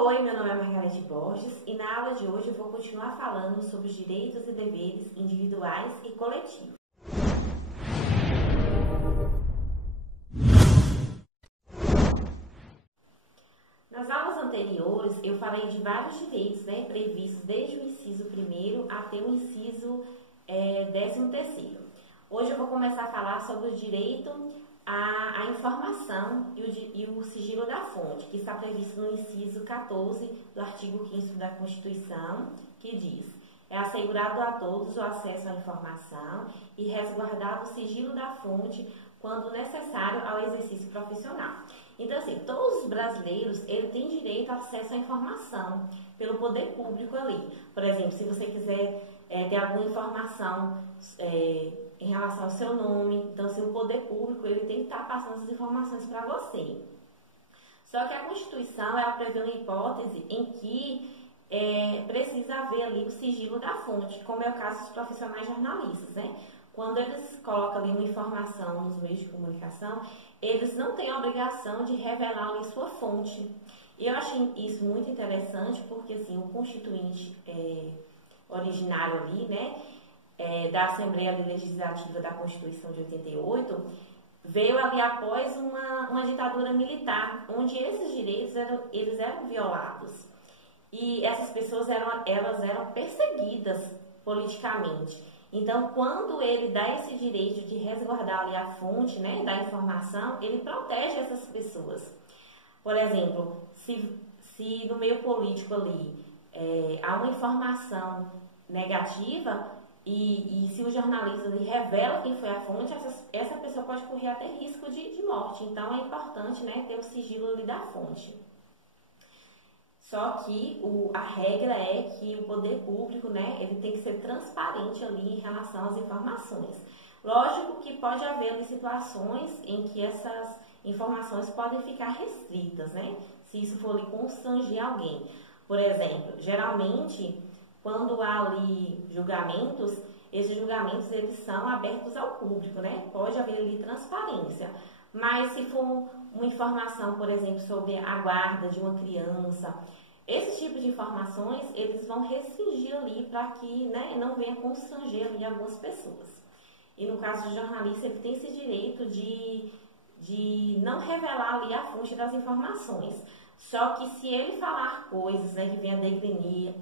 Oi, meu nome é Margarete Borges e na aula de hoje eu vou continuar falando sobre os direitos e deveres individuais e coletivos. Nas aulas anteriores eu falei de vários direitos previstos desde o inciso 1º até o inciso 13º. Hoje eu vou começar a falar sobre o direito à informação e o sigilo da fonte, que está previsto no inciso 14 do artigo 5º da Constituição, que diz: é assegurado a todos o acesso à informação e resguardado o sigilo da fonte quando necessário ao exercício profissional. Então, assim, todos os brasileiros têm direito ao acesso à informação pelo poder público ali. Por exemplo, se você quiser ter alguma informação em relação ao seu nome, então, se o poder público ele tem que estar passando essas informações para você. Só que a Constituição ela prevê uma hipótese em que precisa haver ali o sigilo da fonte, como é o caso dos profissionais jornalistas, né? Quando eles colocam ali uma informação nos meios de comunicação, eles não têm a obrigação de revelar ali sua fonte. E eu achei isso muito interessante porque, assim, o constituinte originário ali, né, da Assembleia Legislativa da Constituição de 88, veio ali após uma ditadura militar, onde esses direitos eram violados. E essas pessoas elas eram perseguidas politicamente. Então, quando ele dá esse direito de resguardar ali a fonte, né, da informação, ele protege essas pessoas. Por exemplo, se no meio político ali há uma informação negativa e se o jornalista ali revela quem foi a fonte, essa pessoa pode correr até risco de morte. Então, é importante, né, ter o sigilo ali da fonte. Só que a regra é que o poder público, né, ele tem que ser transparente ali em relação às informações. Lógico que pode haver ali situações em que essas informações podem ficar restritas, né, se isso for ali constranger alguém. Por exemplo, geralmente, quando há ali julgamentos, esses julgamentos eles são abertos ao público, né, pode haver ali transparência. Mas se for uma informação, por exemplo, sobre a guarda de uma criança, esse tipo de informações, eles vão restringir ali para que, né, não venha constranger ali algumas pessoas. E no caso do jornalista, ele tem esse direito de não revelar ali a fonte das informações. Só que se ele falar coisas, né, que venham degrenir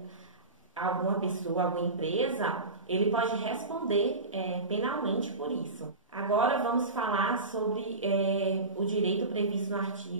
alguma pessoa, alguma empresa, ele pode responder penalmente por isso. Agora vamos falar sobre o direito previsto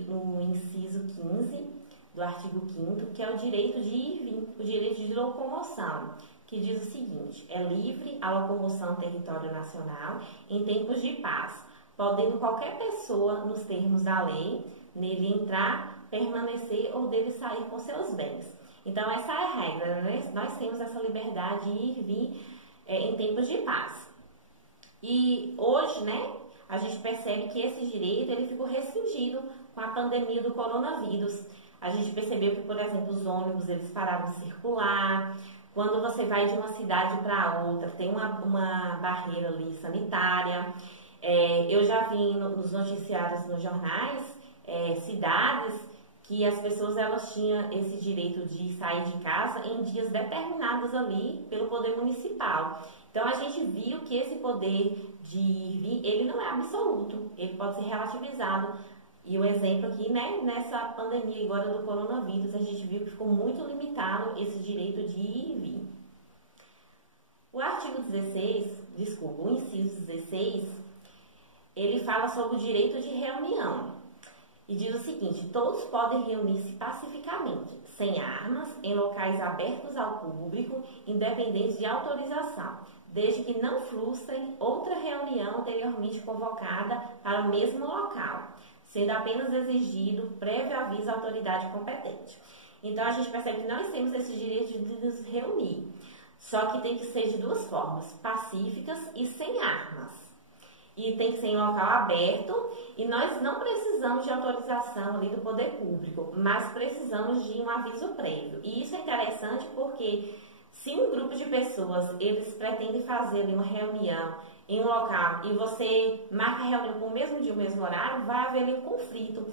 no inciso 15 do artigo 5º, que é o direito de ir e vir, o direito de locomoção, que diz o seguinte: é livre a locomoção no território nacional em tempos de paz, podendo qualquer pessoa, nos termos da lei, nele entrar, permanecer ou dele sair com seus bens. Então, essa é a regra, né? Nós temos essa liberdade de ir e vir em tempos de paz. E hoje, né, a gente percebe que esse direito ele ficou restringido com a pandemia do coronavírus. A gente percebeu que, por exemplo, os ônibus eles pararam de circular. Quando você vai de uma cidade para outra, tem uma barreira ali sanitária. Eu já vi nos noticiários, nos jornais, cidades que as pessoas elas tinham esse direito de sair de casa em dias determinados ali pelo poder municipal. Então a gente viu que esse poder de ir e vir, ele não é absoluto, ele pode ser relativizado. E o exemplo aqui, né, nessa pandemia agora do coronavírus, a gente viu que ficou muito limitado esse direito de ir e vir. O artigo 16, o inciso 16, ele fala sobre o direito de reunião. E diz o seguinte: todos podem reunir-se pacificamente, sem armas, em locais abertos ao público, independente de autorização, desde que não frustrem outra reunião anteriormente convocada para o mesmo local, sendo apenas exigido prévio aviso à autoridade competente. Então, a gente percebe que nós temos esse direito de nos reunir, só que tem que ser de duas formas: pacíficas e sem armas. E tem que ser em local aberto, e nós não precisamos de autorização ali do poder público, mas precisamos de um aviso prévio. E isso é interessante porque se um grupo de pessoas, eles pretendem fazer ali uma reunião em um local e você marca a reunião com o mesmo dia, o mesmo horário, vai haver ali um conflito.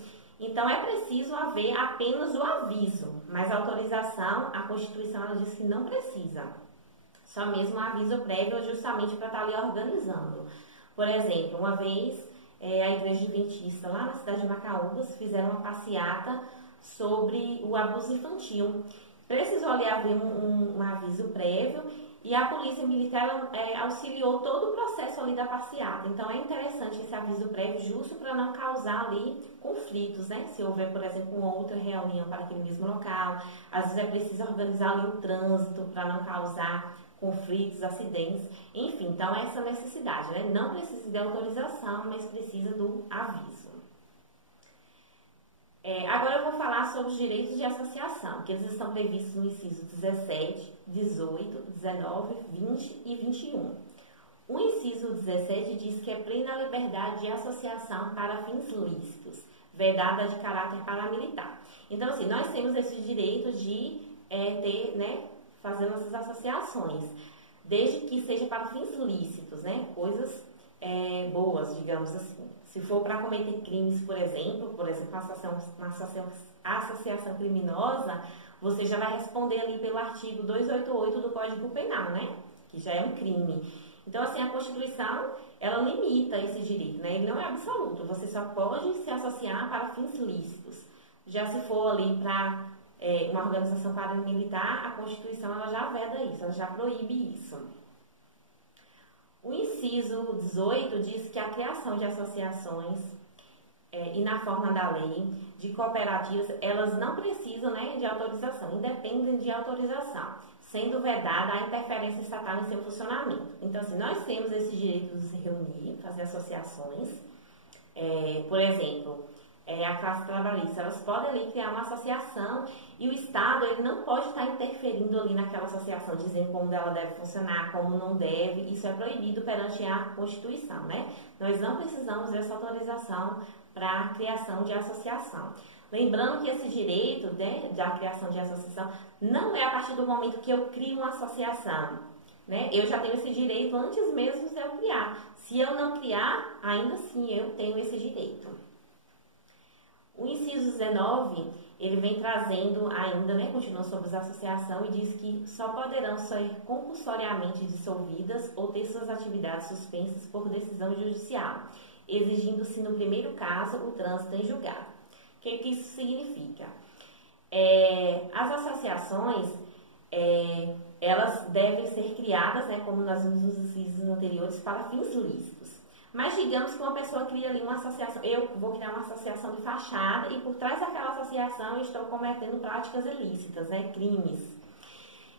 Então, é preciso haver apenas o aviso, mas a autorização, a Constituição ela diz que não precisa. Só mesmo um aviso prévio justamente para estar ali organizando. Por exemplo, uma vez a Igreja Adventista lá na cidade de Macaúbas fizeram uma passeata sobre o abuso infantil. Precisou ali haver um aviso prévio e a Polícia Militar auxiliou todo o processo ali da passeata. Então é interessante esse aviso prévio justo para não causar ali conflitos, né? Se houver, por exemplo, uma outra reunião para aquele mesmo local, às vezes é preciso organizar ali o trânsito para não causar conflitos, acidentes, enfim, então essa necessidade, né? Não precisa de autorização, mas precisa do aviso. Agora eu vou falar sobre os direitos de associação, que eles estão previstos no inciso 17, 18, 19, 20 e 21. O inciso 17 diz que é plena liberdade de associação para fins lícitos, vedada de caráter paramilitar. Então, assim, nós temos esse direito de ter, né, fazer nossas associações, desde que seja para fins lícitos, né, coisas boas, digamos assim. Se for para cometer crimes, por exemplo, uma associação criminosa, você já vai responder ali pelo artigo 288 do Código Penal, né? Que já é um crime. Então, assim, a Constituição, ela limita esse direito, né? Ele não é absoluto. Você só pode se associar para fins lícitos. Já se for ali para uma organização paramilitar, a Constituição, ela já veda isso, ela já proíbe isso. O inciso 18 diz que a criação de associações e na forma da lei, de cooperativas, elas não precisam, né, de autorização, independem de autorização, sendo vedada a interferência estatal em seu funcionamento. Então, assim, nós temos esse direito de se reunir, fazer associações, por exemplo, a classe trabalhista, elas podem ali criar uma associação e o Estado ele não pode estar interferindo ali naquela associação, dizendo como ela deve funcionar, como não deve, isso é proibido perante a Constituição, né? Nós não precisamos dessa autorização para a criação de associação. Lembrando que esse direito, né, da criação de associação não é a partir do momento que eu crio uma associação, né? Eu já tenho esse direito antes mesmo de eu criar. Se eu não criar, ainda assim eu tenho esse direito. O inciso 19, ele vem trazendo ainda, né, continua sobre a associação e diz que só poderão ser compulsoriamente dissolvidas ou ter suas atividades suspensas por decisão judicial, exigindo-se no primeiro caso o trânsito em julgado. O que isso significa? As associações, elas devem ser criadas, né, como nós vimos nos incisos anteriores, para fins lícitos. Mas digamos que uma pessoa cria ali uma associação, eu vou criar uma associação de fachada e por trás daquela associação eu estou cometendo práticas ilícitas, né, crimes.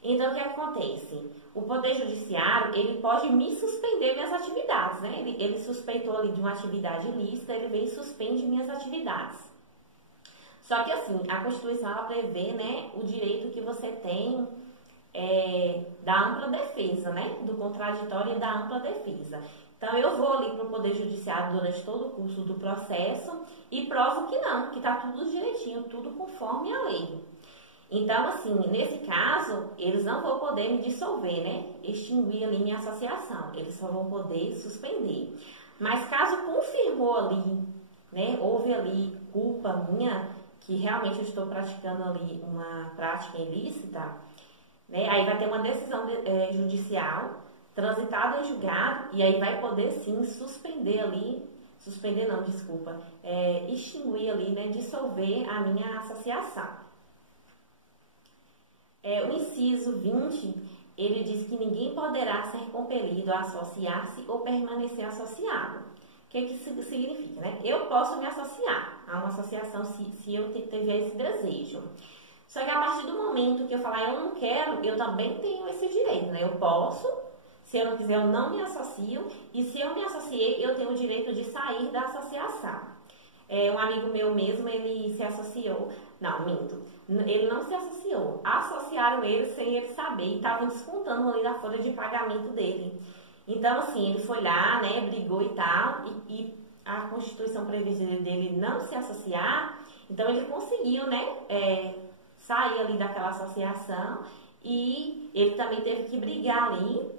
Então, o que acontece? O Poder Judiciário, ele pode me suspender minhas atividades, né? Ele suspeitou ali de uma atividade ilícita, ele vem e suspende minhas atividades. Só que assim, a Constituição, ela prevê, né, o direito que você tem da ampla defesa, né, do contraditório e da ampla defesa. Então, eu vou ali para o Poder Judiciário durante todo o curso do processo e provo que não, que está tudo direitinho, tudo conforme a lei. Então, assim, nesse caso, eles não vão poder me dissolver, né? Extinguir ali minha associação. Eles só vão poder suspender. Mas caso confirmou ali, né? Houve ali culpa minha, que realmente eu estou praticando ali uma prática ilícita, né? Aí vai ter uma decisão judicial transitada em julgado, e aí vai poder sim suspender ali, extinguir ali, né, dissolver a minha associação. O inciso 20, ele diz que ninguém poderá ser compelido a associar-se ou permanecer associado. O que isso significa, né? Eu posso me associar a uma associação se eu tiver esse desejo. Só que a partir do momento que eu falar eu não quero, eu também tenho esse direito, né? Eu posso. Se eu não quiser, eu não me associo. E se eu me associei, eu tenho o direito de sair da associação. Um amigo meu mesmo, ele se associou. Não, minto. Ele não se associou. Associaram ele sem ele saber. E estavam descontando ali na folha de pagamento dele. Então, assim, ele foi lá, né, brigou e tal. E a Constituição prevê dele não se associar. Então, ele conseguiu, né, sair ali daquela associação. E ele também teve que brigar ali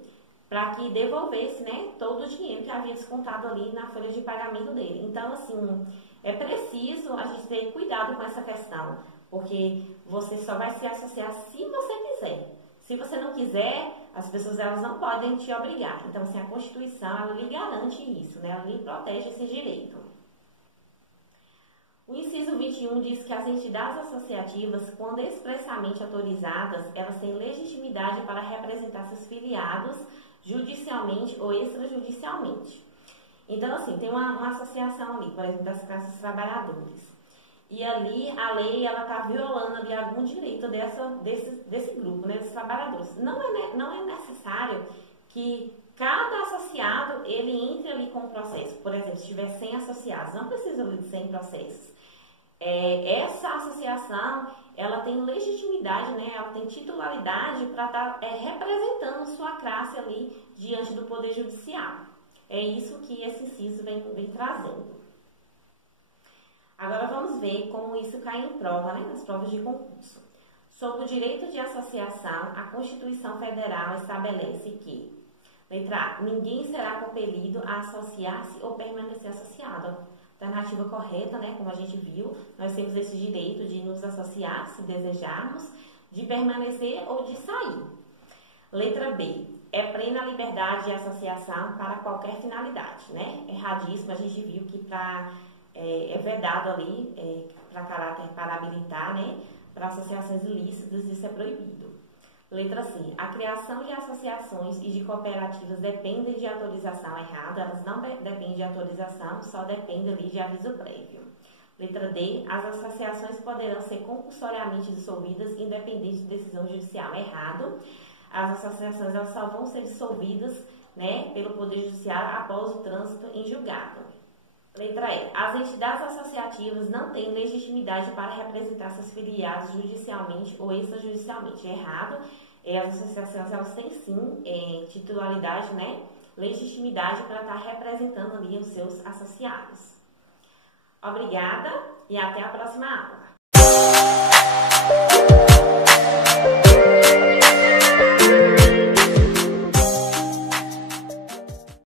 para que devolvesse, né, todo o dinheiro que havia descontado ali na folha de pagamento dele. Então, assim, É preciso a gente ter cuidado com essa questão, porque você só vai se associar se você quiser. Se você não quiser, as pessoas elas não podem te obrigar. Então, assim, a Constituição ela lhe garante isso, né? Ela lhe protege esse direito. O inciso 21 diz que as entidades associativas, quando expressamente autorizadas, elas têm legitimidade para representar seus filiados judicialmente ou extrajudicialmente. Então, assim, tem uma associação ali, por exemplo, das classes trabalhadoras. E ali a lei ela está violando ali algum direito desse grupo, né, dos trabalhadores. Não é necessário que cada associado ele entre ali com o processo. Por exemplo, se tiver 100 associados, não precisa ali de 100 processos. Essa associação ela tem legitimidade, né, ela tem titularidade para estar representando sua classe ali diante do Poder Judiciário. É isso que esse inciso vem trazendo. Agora vamos ver como isso cai em prova, né, nas provas de concurso. Sobre o direito de associação, a Constituição Federal estabelece que, letra A, ninguém será compelido a associar-se ou permanecer associado. Alternativa correta, né, como a gente viu, nós temos esse direito de nos associar, se desejarmos, de permanecer ou de sair. Letra B, é plena liberdade de associação para qualquer finalidade, né? Erradíssimo, a gente viu que é vedado ali, para habilitar, né? Para associações ilícitas, isso é proibido. Letra C, a criação de associações e de cooperativas dependem de autorização errada, elas não dependem de autorização, só dependem ali de aviso prévio. Letra D, as associações poderão ser compulsoriamente dissolvidas independente de decisão judicial errado. As associações elas só vão ser dissolvidas, né, pelo Poder Judiciário após o trânsito em julgado. Letra E. As entidades associativas não têm legitimidade para representar seus filiados judicialmente ou extrajudicialmente. Errado. As associações elas têm sim titularidade, né, legitimidade para estar representando ali os seus associados. Obrigada e até a próxima aula.